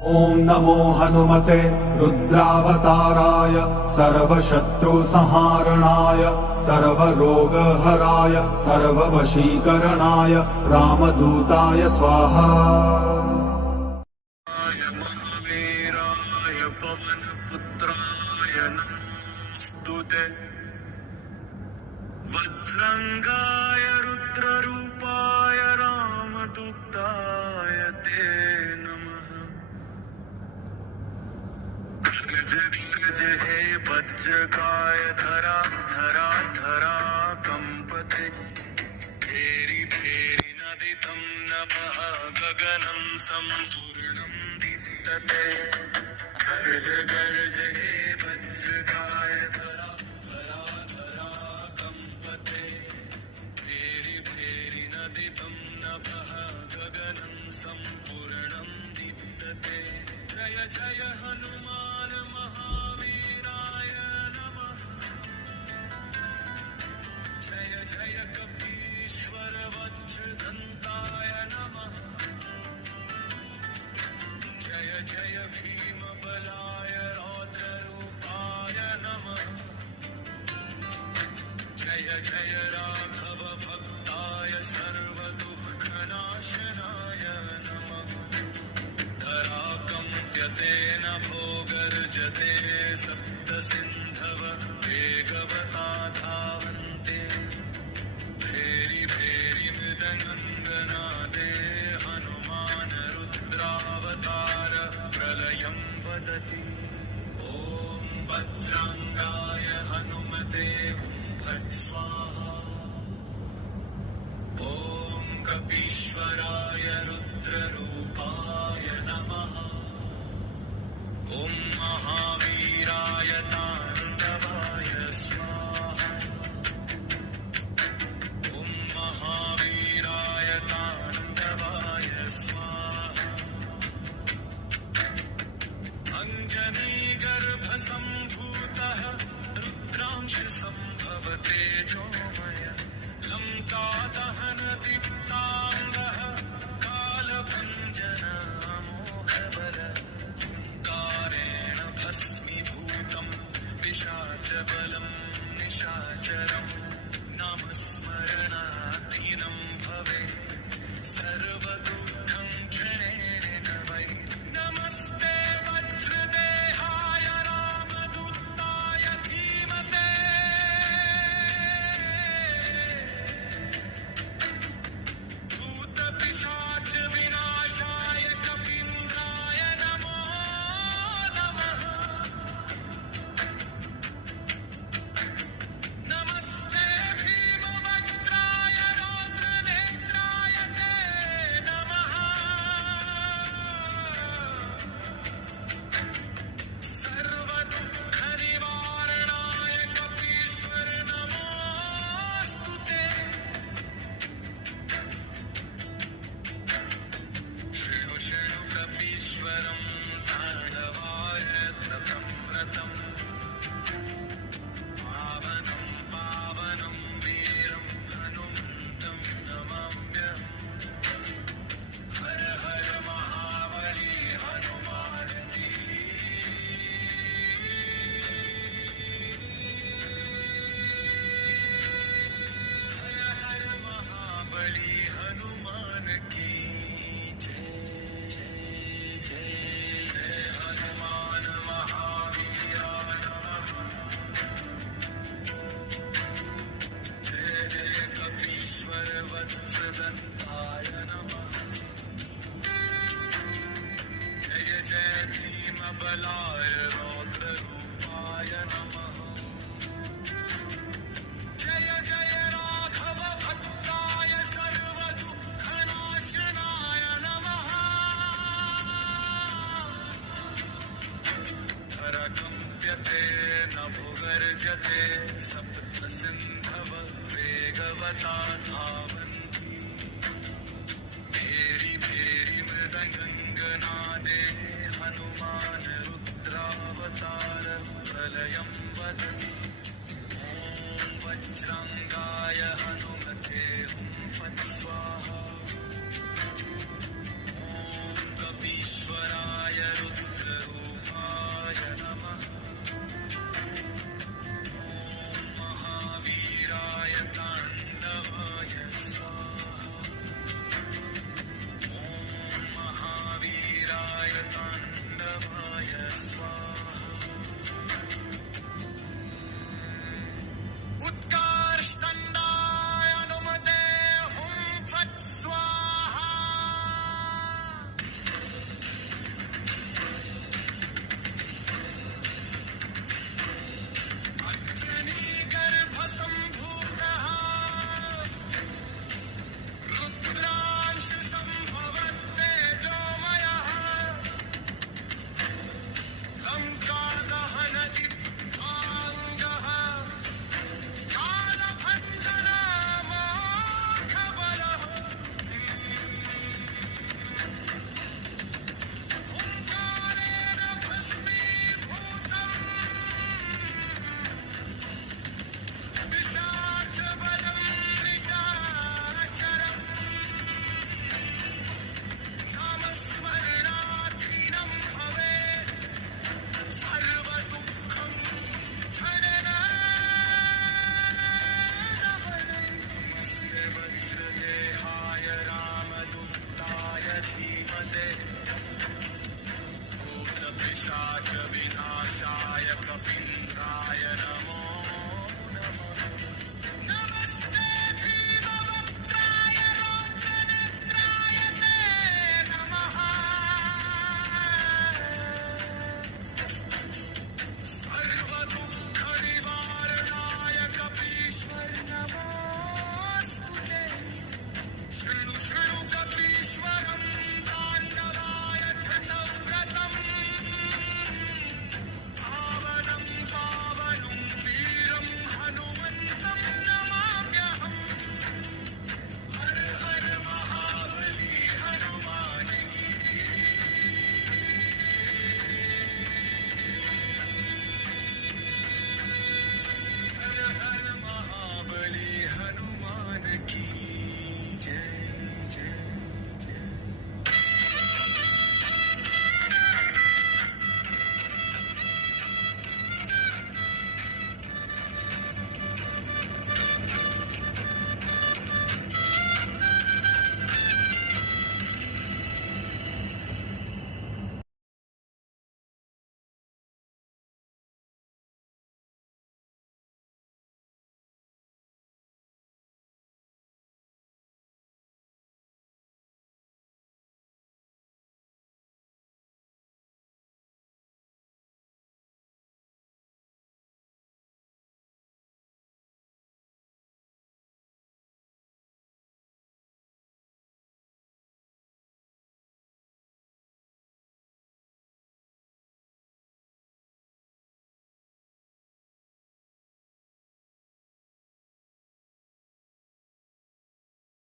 ॐ नमो हनुमते रुद्रावताराय सर्वशत्रुसंहारणाय सर्वरोगहराय सर्ववशीकरणाय रामदूताय स्वाहा। महावीराय पवनपुत्राय नमोस्तुते। वज्रंगाय रुद्ररूपाय रामदूताय ते नमः। गज गज हे वज्रकाय धरा धरा धरा कंपते। भेरी भेरी नदितं नभः गगनं सम्पूर्णं दीप्तते। गर्ज गर्ज हे वज्रकाय धरा धरा धरा कंपते। भेरी भेरी नदितं नभः गगनं सम्पूर्णं दीप्तते। जय जय हनुमान महावीराय नमः। जय जय कपीश्वर वज्रदंताय नमः। जय जय भीम बलाय रौद्ररूपाय नमः। जय जय राघव भक्ताय सर्वदुःखनाशनाय नमः। धराकम्प्यते नभो गर्जते सप्तसिन्धव वेगवता धावन्ते। भेरी भेरी मृदङ्गनादे हनुमान रुद्रावतार प्रलयं वदति। ॐ वज्राङ्गाय हनुमते हुं फट् स्वाहा। ॐ कपीश्वराय रुद्ररूपाय नमः। ॐ महावीराय ताण्डवाय स्वाहा। ॐ महावीराय ताण्डवाय स्वाहा। अञ्जनीगर्भसम्भूतः रुद्रांश सम्भवते जोमय। लङ्कादहनदीप्ताङ्गः कालभञ्जन अमोघबल। ओङ्कारेण भस्मीभूतं पिशाचबलं निशाचरं। नामस्मरणाधीनं भवे सर्वदुःखं क्षणेन वै। नमस्ते वज्रदेहाय रामदूताय धीमते। भूतपिशाच विनाशाय कपीन्द्राय नमो नमः। नमस्ते भीमवक्त्राय रौद्रनेत्राय ते नमः। सर्वदुःखनिवारणाय कपीश्वर नमोऽस्तुते। शृणु शृणु कपीश्वरं ताण्डवाय ततं व्रतम्। पावनं पावनं वीरं हनुमन्तं नमाम्यहम्। हर हर महाबली हनुमान की। हर हर महाबली हनुमान की जय। जय जय जय हनुमान महावीराय नमः। जय जय कपीश्वर वत्सदन्ताय नमः। जय जय भीम बलाय रौद्ररूपाय नमः। जय जय राघव भक्ताय सर्वदुःखनाशनाय नमः। धरकम्प्यते नभो गर्जते सप्तसिन्धव वेगवता धावन्ति। भेरी भेरी मृदङ्गनादे हनुमान रुद्रावतार प्रलयं वदति। ॐ वज्राङ्गाय हनुमते हुं फट् स्वाहा। ॐ कपीश्वराय ताण्डवाय स्वाहा